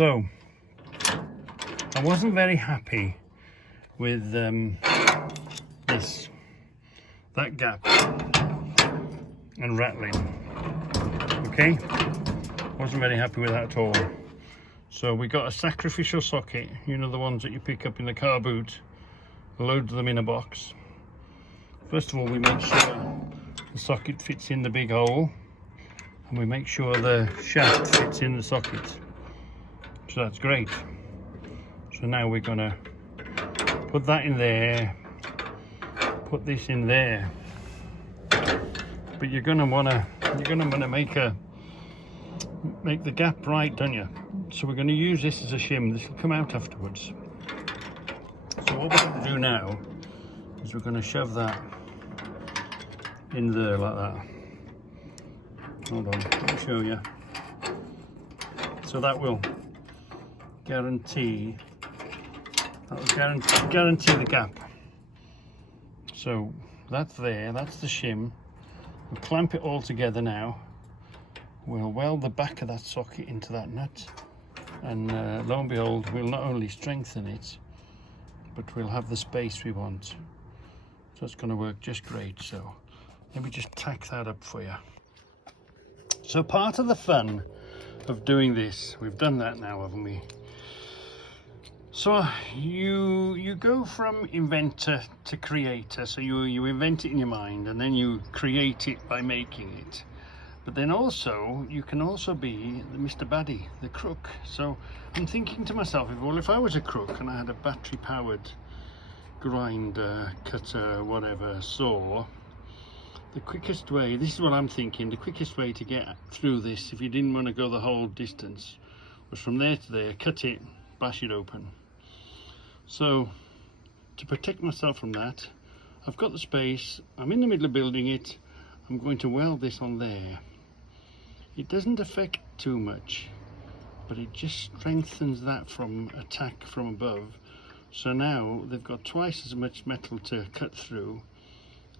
So I wasn't very happy with that gap and rattling. Okay, wasn't very happy with that at all. So we got a sacrificial socket, you know, the ones that you pick up in the car boot, load them in a box. First of all, we make sure the socket fits in the big hole, and we make sure the shaft fits in the socket. So that's great. So now we're gonna put that in there, put this in there. But you're gonna wanna make the gap right, don't you? So we're gonna use this as a shim. This will come out afterwards. So what we're gonna do now is we're gonna shove that in there like that. Hold on, let me show you. So that will guarantee the gap. So that's there, that's the shim. We'll clamp it all together now. We'll weld the back of that socket into that nut, and lo and behold, we'll not only strengthen it, but we'll have the space we want. So it's going to work just great. So let me just tack that up for you. So part of the fun of doing this, we've done that now, haven't we? So you go from inventor to creator. So you invent it in your mind, and then you create it by making it. But then also, you can also be the Mr. Baddie, the crook. So I'm thinking to myself, well, if I was a crook and I had a battery-powered grinder, cutter, whatever, saw, the quickest way, this is what I'm thinking, the quickest way to get through this, if you didn't want to go the whole distance, was from there to there, cut it, bash it open. So to protect myself from that, I've got the space, I'm in the middle of building it, I'm going to weld this on there. It doesn't affect too much, but it just strengthens that from attack from above. So now they've got twice as much metal to cut through,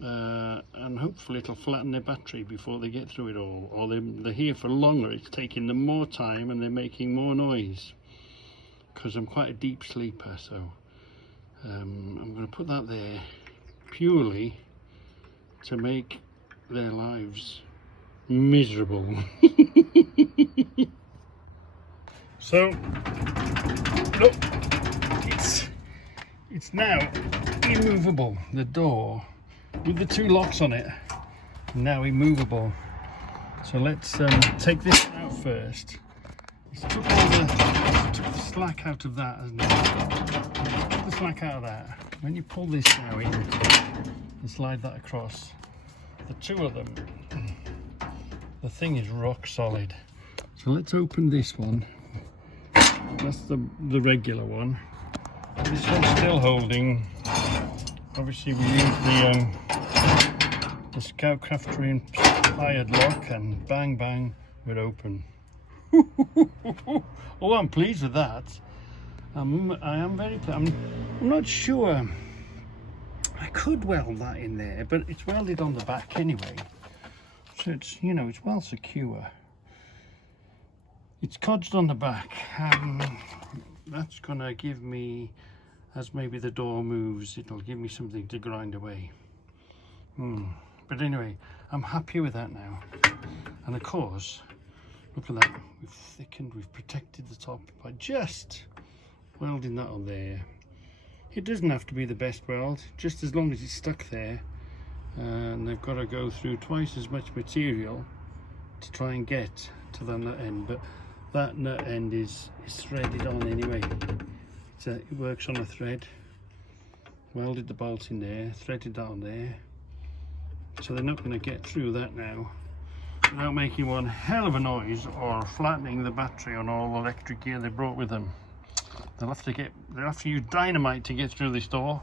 and hopefully it'll flatten their battery before they get through it all. Or they're here for longer, it's taking them more time and they're making more noise. Because I'm quite a deep sleeper, so I'm going to put that there purely to make their lives miserable. So look, it's now immovable. The door with the two locks on it, now immovable. So let's take this out first. It's took the slack out of that, hasn't it? Took the slack out of that. When you pull this now in and slide that across, the two of them, the thing is rock solid. So let's open this one. That's the regular one. This one's still holding. Obviously we use the Scoutcraft inspired lock, and bang bang, we're open. Oh, I'm pleased with that. I am very pleased. I'm not sure. I could weld that in there, but it's welded on the back anyway. So it's, you know, it's well secure. It's codged on the back. That's gonna give me, as maybe the door moves, it'll give me something to grind away. But anyway, I'm happy with that now. And of course, look at that. We've thickened, we've protected the top by just welding that on there. It doesn't have to be the best weld, just as long as it's stuck there. And they've got to go through twice as much material to try and get to the nut end, but that nut end is threaded on anyway. It works on a thread. Welded the bolt in there, threaded that on there, so they're not going to get through that now without making one hell of a noise or flattening the battery on all the electric gear they brought with them. They'll have to use dynamite to get through this door.